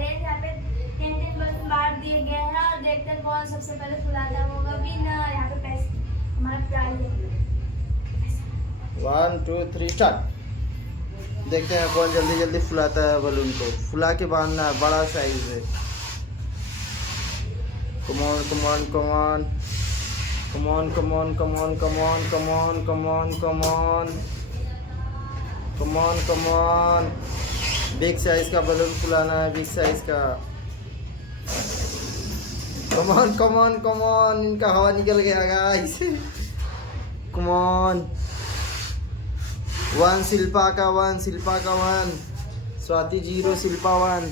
Challenge. यहाँ पे 10 बस बांट दिए गए हैं और देखते हैं कौन सबसे पहले फुलाता होगा विनर। यहाँ पे पैसे हमारा प्राइज है। 1 2 3 स्टार्ट। देखते हैं कौन जल्दी जल्दी फुलाता है बलून को। फुला के बांधना है, बड़ा साइज है। Come on come on come on come on come on come on come on come on come on come on come on come on. Big size का बलून फुलाना है, बिग साइज का। Come on come on come on. इनका हवा निकल गया गाइस। कमॉन। 1 शिल्पा का 1, शिल्पा का 1, Swati 0, Shilpa 1।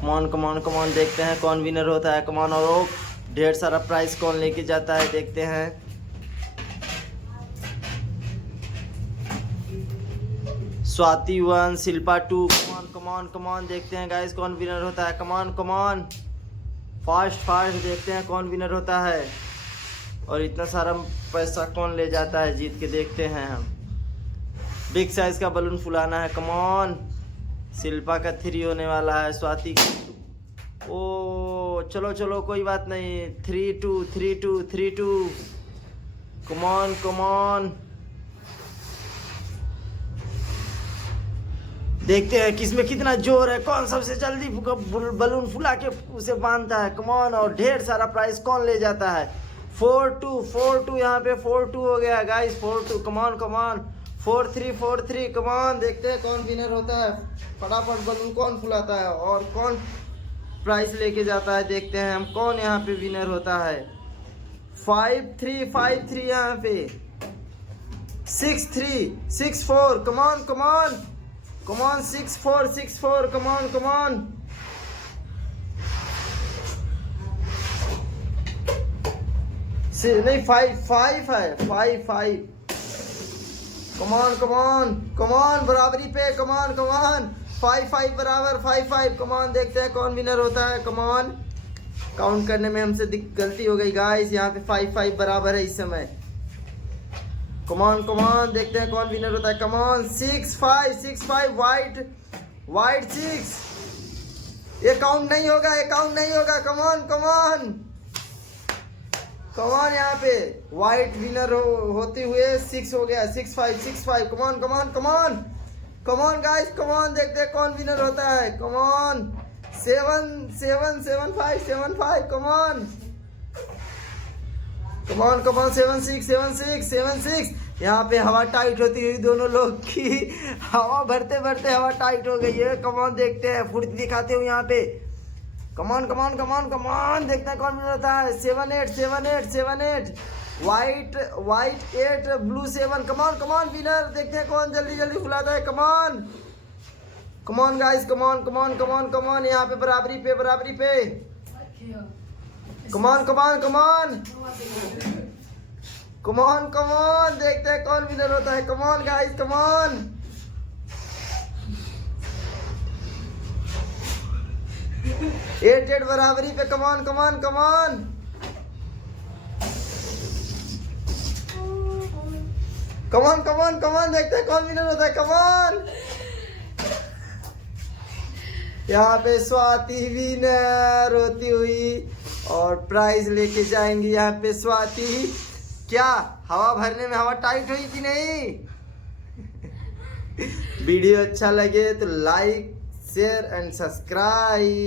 Come on come on come on. देखते हैं कौन विनर होता है। कमॉन। और वो ढेर सारा प्राइस कौन लेके जाता है, देखते हैं। Swati 1, Shilpa 2। Come on come on come on. देखते हैं गाइस कौन विनर होता है। Come on come on. फास्ट फास्ट देखते हैं कौन विनर होता है और इतना सारा पैसा कौन ले जाता है जीत के, देखते हैं हम। बिग साइज का बलून फुलाना है। कमॉन। शिल्पा का 3 होने वाला है, स्वाति। ओ चलो चलो कोई बात नहीं। 3 2 3 2 3 2। Come on come on. देखते हैं किसमें कितना जोर है, कौन सबसे जल्दी बलून फुला के उसे बांधता है। कमॉन। और ढेर सारा प्राइस कौन ले जाता है। 4 2 यहाँ पे 4 2 हो गया गाइस। 4 2। Come on come on. 4 3 4 3। कमॉन। देखते हैं कौन विनर होता है। फटाफट बलून कौन फुलाता है और कौन प्राइस लेके जाता है, देखते हैं हम कौन यहाँ पे विनर होता है। 5 3 यहाँ पे। 6 3 6 4। Come on come on come on. 6 4 come on come on. नहीं 5 है। 5 कमॉन कमॉन कमॉन। बराबरी पे। Come on come on. 5 बराबर। 5 कमॉन। देखते हैं कौन विनर होता है। कमॉन। काउंट करने में हमसे गलती हो गई गाइस। यहाँ पे 5 बराबर है इस समय। Come on come on. देखते हैं कौन विनर होता है। कमॉन। 6 5 वाइट 6। ये काउंट नहीं होगा, ये काउंट नहीं होगा। Come on come on come on. यहाँ पे वाइट विनर होते हुए 6 हो गया। 6 5। Come on come on come on come on guys. Come on. देखते हैं कौन विनर होता है। कमॉन। 7 5 come on come on come on. 7 6। यहाँ पे हवा टाइट होती हुई दोनों लोग की हवा भरते भरते हवा टाइट हो गई है। कमॉन। देखते हैं फुर्ती दिखाते हुए यहाँ पे। Come on come on come on come on. देखते हैं कौन विनर होता है। 7 8 white 8 blue 7। Come on come on winner. देखते हैं कौन जल्दी जल्दी फुलाता है। Come on come on guys. Come on come on come on come on. यहाँ पे बराबरी पे। Come on come on come on come on come on. देखते हैं कौन विनर होता है। Come on guys. कमॉन 8 बराबरी पे। Come on come on come on come on come on come on. देखते हैं कौन विनर होता है। कमॉन। यहाँ पे स्वाति विनर होती हुई और प्राइज लेके जाएंगी यहाँ पे स्वाति। क्या हवा भरने में हवा टाइट हुई कि नहीं। वीडियो अच्छा लगे तो लाइक शेयर एंड सब्सक्राइब।